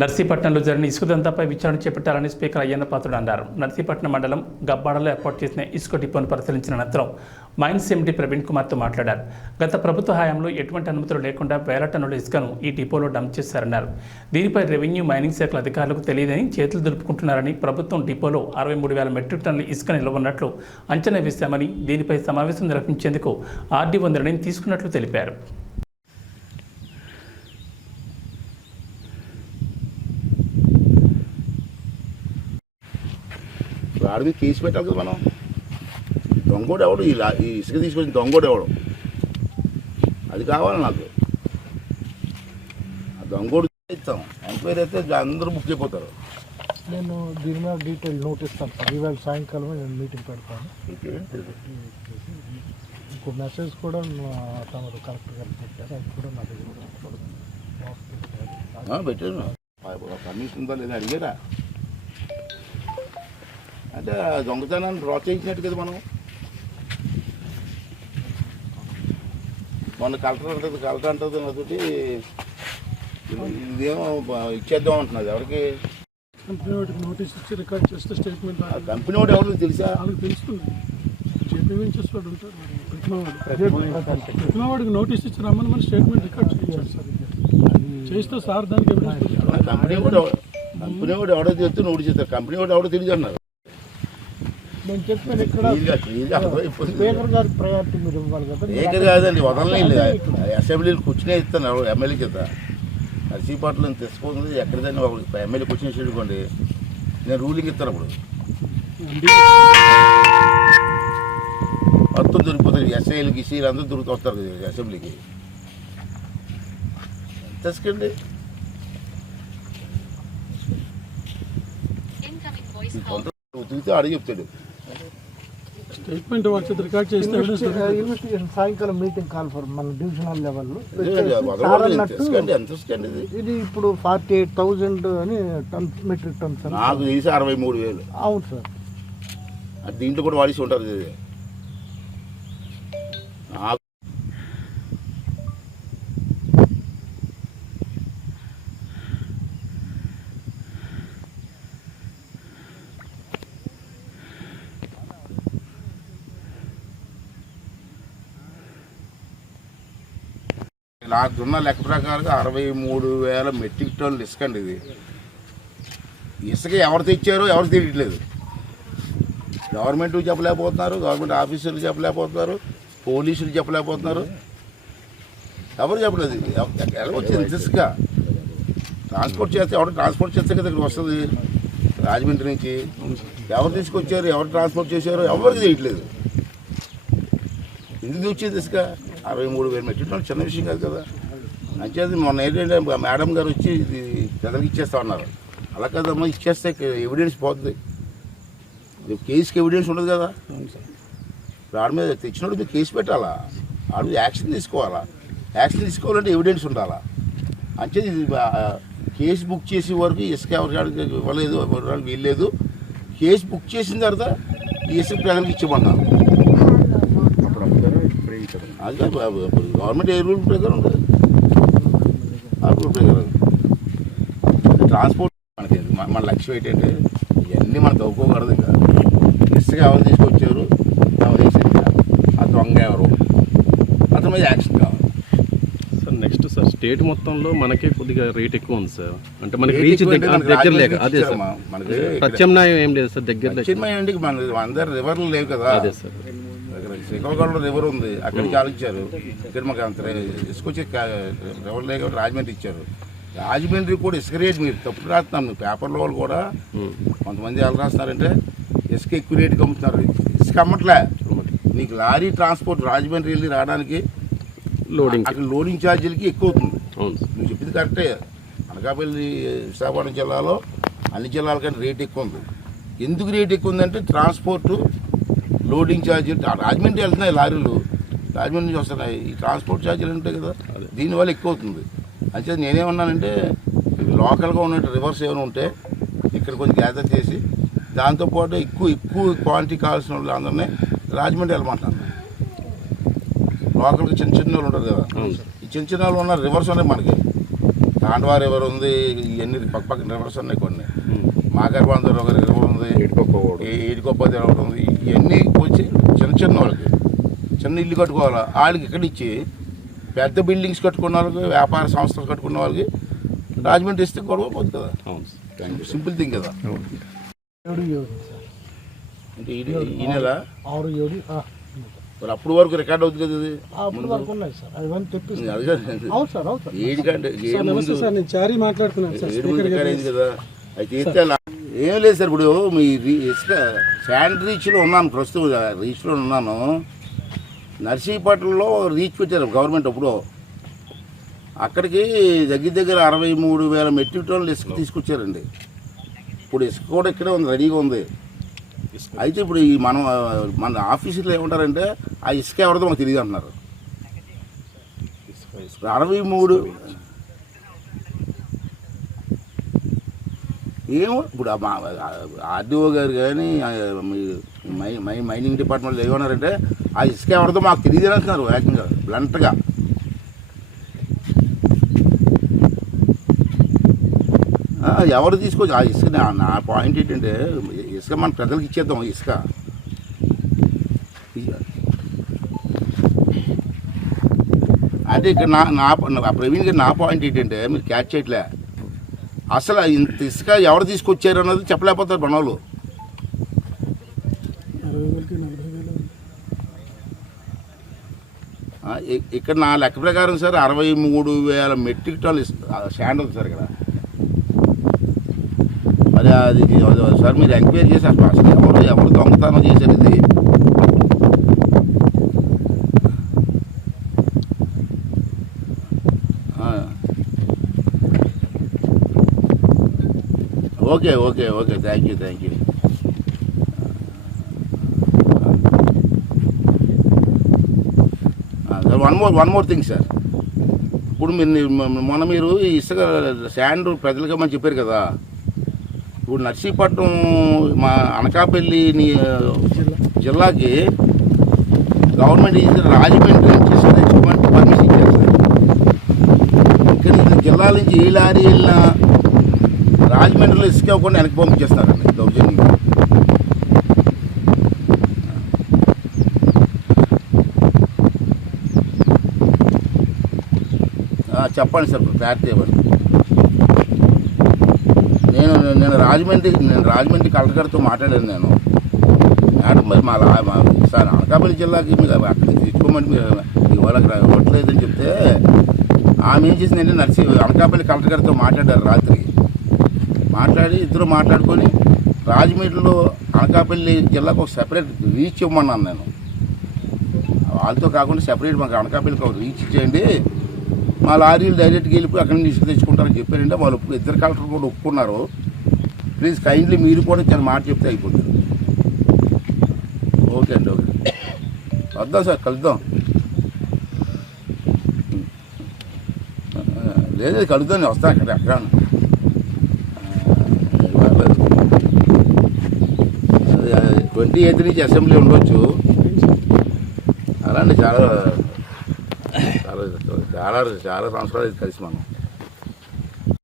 నర్సీపట్నంలో జరిగిన ఇసుక దందాపై విచారణ చేపట్టాలని స్పీకర్ అయ్యన్న పాత్రుడు అన్నారు. నర్సీపట్నం మండలం గబ్బాడలో ఏర్పాటు చేసిన ఇసుక డిపోను పరిశీలించిన అనంతరం మైన్స్ ఎండీ ప్రవీణ్ కుమార్తో మాట్లాడారు. గత ప్రభుత్వ హయాంలో ఎటువంటి అనుమతులు లేకుండా వేల టన్నుల ఇసుకను ఈ డిపోలో డంప్ చేశారన్నారు. దీనిపై రెవెన్యూ మైనింగ్ శాఖల అధికారులకు తెలియదని చేతులు దులుపుకుంటున్నారని, ప్రభుత్వం డిపోలో 63,000 మెట్రిక్ టన్నుల ఇసుక నిల్వ ఉన్నట్లు అంచనా వేశామని, దీనిపై సమావేశం నిర్వహించేందుకు ఆర్డీఓ నిర్ణయం తీసుకున్నట్లు తెలిపారు. వాడి మీద కేసు పెట్టాలి కదా మనం. దొంగోడు ఎవడు, ఈ ఇసుక తీసుకొచ్చిన దొంగోడు ఎవడు, అది కావాలి నాకు. ఆ దొంగోడు ఇస్తాం, ఎంక్వైరీ అయితే అందరూ బుక్ అయిపోతారు. నేను దీని మీద డీటెయిల్ నోట్ ఇస్తాను సార్. ఇవాళ సాయంకాలమే నేను మీటింగ్ పెడతాను. ఇంకో మెసేజ్ కూడా తమరు కలెక్టర్ గారికి పెట్టారు, అది కూడా నా దగ్గర పెట్టాను. పర్మిషన్ ఉందా లేదా అడిగారా అంటే దొంగతనాన్ని ప్రోత్సహించినట్టు కదా మనం. మొన్న కలెక్టర్ అంటుంది నాతోటి, ఇదేమో ఇచ్చేద్దాం అంటున్నది. ఎవరికి? కంపెనీ వాడికి నోటీస్ ఇచ్చి రికార్డ్ చేస్తే స్టేట్మెంట్. కంపెనీ వాడు ఎవరికి తెలుసా? వాళ్ళకి తెలుస్తుంది. జేపీ వెంచర్స్ వాడు ఉంటారు, ప్రతిమావాడికి నోటీస్ ఇచ్చి రమ్మని మన స్టేట్మెంట్ రికార్డ్ చేయించాడు సార్. చేస్తే సార్ దానికి కంపెనీ వాడు ఎవడో చెప్తే నోటీస్ ఇస్తారు. కంపెనీ వాడు ఎవడో తెలియదు అన్నారు. నేను చెప్పాను ఇక్కడ స్పీకర్ గారికి ప్రయారిటీ మీరు ఇవ్వాలి కదా. స్పీకర్ కాదండి, వదలలేదు. అసెంబ్లీలో కూర్చునే ఇస్తాను ఎమ్మెల్యే కింద. నర్సీపట్నంలో తెచ్చిపోతుంది ఎక్కడిదైనా ఎమ్మెల్యే కూర్చుని చూడుకోండి, నేను రూలింగ్ ఇస్తాను. అప్పుడు మొత్తం దొరికిపోతుంది. ఎస్ఐలు గిసీలు అందరూ దొరుకుతూ వస్తారు కదా అసెంబ్లీకి. తెచ్చుకోండి. ఉతికితే అడిగి చెప్తాడు. స్టేట్మెంట్ వచ్చి రికార్డ్ చేస్తే సాయంకాలం మీటింగ్ కాల్ ఫర్ మన డివిజనల్ లెవెల్లో ఇది ఇప్పుడు 48,000 అని మెట్రిక్ టన్ సార్. నాకు తెలిసి 63,000. అవును సార్. దీంట్లో కూడా వాడిసి ఉంటారు. నాకున్న లెక్క ప్రకారంగా 63,000 మెట్రిక్ టన్నులు ఇసుక అండి. ఇది ఇసుక ఎవరు తెచ్చారో ఎవరు తెలియట్లేదు. గవర్నమెంట్ చెప్పలేకపోతున్నారు, గవర్నమెంట్ ఆఫీసర్లు చెప్పలేకపోతున్నారు, పోలీసులు చెప్పలేకపోతున్నారు, ఎవరు చెప్పలేదు. ఎలా వచ్చింది ఇసుక? ట్రాన్స్పోర్ట్ చేస్తే ఎవరు ట్రాన్స్పోర్ట్ చేస్తే కదా ఇక్కడికి వస్తుంది రాజమండ్రి నుంచి. ఎవరు తీసుకొచ్చారు, ఎవరు ట్రాన్స్పోర్ట్ చేశారో ఎవరికి తెలియట్లేదు. ఎందుకు వచ్చింది ఇసుక? 63,000 మెట్రిక్ టన్నులు చిన్న విషయం కాదు కదా. అంచేది మొన్న ఏంటంటే మేడం గారు వచ్చి ఇది ప్రజలకు ఇచ్చేస్తా ఉన్నారు. అలా కదమ్మా, ఇచ్చేస్తే ఎవిడెన్స్ పోతుంది. కేసుకి ఎవిడెన్స్ ఉండదు కదా. వాడి మీద తెచ్చినప్పుడు మీరు కేసు పెట్టాలా, వాడి మీద యాక్షన్ తీసుకోవాలా. యాక్షన్ తీసుకోవాలంటే ఎవిడెన్స్ ఉండాలా. అంచేది ఇది కేసు బుక్ చేసే వరకు ఇసుక ఎవరికి ఇవ్వలేదు, ఇవ్వడానికి వీల్లేదు. కేసు బుక్ చేసిన తర్వాత ఈ ఇసుక ప్రజలకు ఇచ్చేమన్నారు. అది గవర్నమెంట్ ఏ రూల్ ప్రకారం ఉంటుంది, ఆ రూల్ ప్రకారం. ట్రాన్స్పోర్ట్ మనకి మన లక్ష్యం ఏంటంటే ఇవన్నీ మనం తవ్వుకోకూడదు. ఇంకా ఇసుక ఎవరు తీసుకొచ్చారు, ఎవరు చేసేది, ఆ దొంగ ఎవరు, అతని మీద యాక్షన్ కావాలి సార్. నెక్స్ట్ సార్, స్టేట్ మొత్తంలో మనకే కొద్దిగా రేట్ ఎక్కువ ఉంది సార్. అంటే మనకి రీచ్ దగ్గర లేక అదే సార్, మనకి ప్రత్యామ్నాయం ఏం లేదు సార్. దగ్గర ప్రత్యామ్నాయం మన అందరు రివర్లు లేవు కదా. అదే సార్, శ్రీకాకుళంలో రివర్ ఉంది, అక్కడికి ఆలోచించారు. ఇక్కడ మాకు అంత ఇసుకొచ్చి రివర్ లేక రాజమండ్రి ఇచ్చారు. రాజమండ్రి కూడా ఇసుక రేట్ మీరు తప్పు రాస్తున్నాం. పేపర్లో వాళ్ళు కూడా కొంతమంది ఎలా రాస్తున్నారంటే ఇసుక ఎక్కువ రేటుకి అమ్ముతున్నారు. ఇసుక అమ్మట్లే, నీకు లారీ ట్రాన్స్పోర్ట్ రాజమండ్రి వెళ్ళి రావడానికి లోడింగ్, అక్కడ లోడింగ్ ఛార్జీలకి ఎక్కువ అవుతుంది. నువ్వు చెప్పింది కరెక్టే. అనకాపల్లి విశాఖపట్నం జిల్లాలో అన్ని జిల్లాల కంటే రేట్ ఎక్కువ ఉంది. ఎందుకు రేట్ ఎక్కువ ఉందంటే ట్రాన్స్పోర్టు, లోడింగ్ ఛార్జీలు. రాజమండ్రి వెళ్తున్నాయి లారీలు, రాజమండ్రి నుంచి వస్తున్నాయి. ఈ ట్రాన్స్పోర్ట్ ఛార్జీలు ఉంటాయి కదా, దీనివల్ల ఎక్కువ అవుతుంది. అంటే నేనేమన్నానంటే లోకల్గా ఉన్న రివర్స్ ఏమైనా ఉంటే ఇక్కడ కొంచెం గ్యాదర్ చేసి దాంతోపాటు ఎక్కువ క్వాంటిటీ కావాల్సిన వాళ్ళు అందరినీ రాజమండ్రి వెళ్ళమంటున్నాను. లోకల్గా చిన్న వాళ్ళు ఉంటారు కదా, ఈ చిన్న వాళ్ళు ఉన్న రివర్స్ ఉన్నాయి మనకి. తాండవా రివర్ ఉంది, ఇవన్నీ పక్క రివర్స్ ఉన్నాయి కొన్ని. మాగారబందర్ ఒక రివర్ ఉంది, ఏడుకొప్ప రివర్ ఉంది. ఇవన్నీ వచ్చి చిన్న వాళ్ళకి చిన్న ఇల్లు కట్టుకోవాలి. వాళ్ళకి ఇక్కడ ఇచ్చి పెద్ద బిల్డింగ్స్ కట్టుకున్న వాళ్ళకి, వ్యాపార సంస్థలు కట్టుకున్న వాళ్ళకి రాజమండ్రి ఇస్తే గొడవ పోతుంది కదా. సింపుల్ థింగ్ కదా. అంటే ఈ నెల 6, 7 మరి అప్పుడు వరకు రికార్డ్ అవుతుంది కదా ఇది. అప్పుడు వరకు ఉన్నాయి సార్, అవన్నీ తెప్పిస్తాను. అదే అవును సార్, అవును సార్. ఏడికంటే నేను చారీ మాట్లాడుతున్నాను సార్. రికార్డ్ అయింది కదా. అయితే ఇస్తే ఏం లేదు సార్. ఇప్పుడు మీ ఇసుక శాండ్ రీచ్లో ఉన్నాను, ప్రస్తుతం రీచ్లో ఉన్నాను. నర్సీపట్నంలో రీచ్ పెట్టారు గవర్నమెంట్ అప్పుడు. అక్కడికి దగ్గర 63,000 మెట్రిక్ టన్నులు ఇసుక తీసుకొచ్చారండి. ఇప్పుడు ఇసుక కూడా ఇక్కడే ఉంది, రెడీగా ఉంది. అయితే ఇప్పుడు ఈ మన ఆఫీసులో ఏమంటారంటే ఆ ఇసుక ఎవరిదో మాకు తెలియదు అంటున్నారు. 63 ఏమో ఇప్పుడు ఆర్డీఓ గారు కానీ మైనింగ్ డిపార్ట్మెంట్లో ఏమన్నారంటే ఆ ఇసుక ఎవరిదో మాకు తెలియదు అంటున్నారు ఏకంగా బ్లంట్గా. ఎవరు తీసుకోవచ్చు ఆ ఇసుక? నా పాయింట్ ఏంటంటే ఇసుక మన ప్రజలకు ఇచ్చేద్దాం. ఇసుక అంటే ఇక్కడ నా ప్రవీణ్ గారు నా పాయింట్ ఏంటంటే మీరు క్యాచ్ చేయట్లే. అసలు ఇంత ఇసుక ఎవరు తీసుకొచ్చారు అన్నది చెప్పలేకపోతారు మనోళ్ళు. ఇక్కడ నా లెక్క ప్రకారం సార్ 63,000 మెట్రిక్ టన్నులు శాండ్ ఉంది సార్ ఇక్కడ. మరి అది సార్ మీరు ఎంక్వైరీ చేసి అసలు ఎవరు దొంగతనం చేశారు ఇది? Okay okay okay thank you. Sir one more thing sir. ఇప్పుడు మీరు ఈ ఇసుక శాండ్ ప్రజలుగా మనం చెప్పారు కదా. ఇప్పుడు నర్సీపట్నం మా అనకాపల్లి జిల్లాకి గవర్నమెంట్ రాజమండ్రి నుంచి ఇసుక తెచ్చుకోమని పర్మిషన్ ఇచ్చారు సార్. ఇక్కడ జిల్లాల నుంచి ఏ లారీ వెళ్ళినా రాజమండ్రిలో ఇసుక ఇవ్వకుండా వెనక్కి పంపించేస్తారండి దౌర్జన్యంగా. చెప్పండి సార్, క్లారిటీ ఇవ్వండి. నేను రాజమండ్రి కలెక్టర్ గారితో మాట్లాడాను నేను. మేడం మరి మా సార్ అనకాపల్లి జిల్లాకి మీరు అక్కడ తెచ్చుకోమని మీరు వాళ్ళకి ఇవ్వట్లేదని చెప్తే ఆమె ఏం చేసిందంటే అనకాపల్లి కలెక్టర్ గారితో మాట్లాడారు రాత్రి. మాట్లాడి ఇద్దరు మాట్లాడుకొని రాజమండ్రిలో అనకాపల్లి జిల్లాకు ఒక సెపరేట్ రీచ్ ఇవ్వమన్నాను నేను. వాళ్ళతో కాకుండా సెపరేట్ మాకు అనకాపల్లికి ఒక రీచ్ ఇచ్చేయండి, మా లారీలు డైరెక్ట్గా వెళ్ళిపోయి అక్కడి నుంచి ఇసుక తెచ్చుకుంటారని చెప్పారంటే వాళ్ళు ఇద్దరు కలెక్టర్ కూడా ఒప్పుకున్నారు. ప్లీజ్ కైండ్లీ మీరు కూడా చాలా మాట చెప్తే అయిపోతుంది. ఓకే అండి, ఓకే వద్దాం సార్, కలుద్దాం. లేదు కలుద్దాం, వస్తాను అక్కడ ఎక్కడ 28 నుంచి అసెంబ్లీ ఉండొచ్చు. అలాంటి చాలా సంవత్సరాలు కలిసి మనం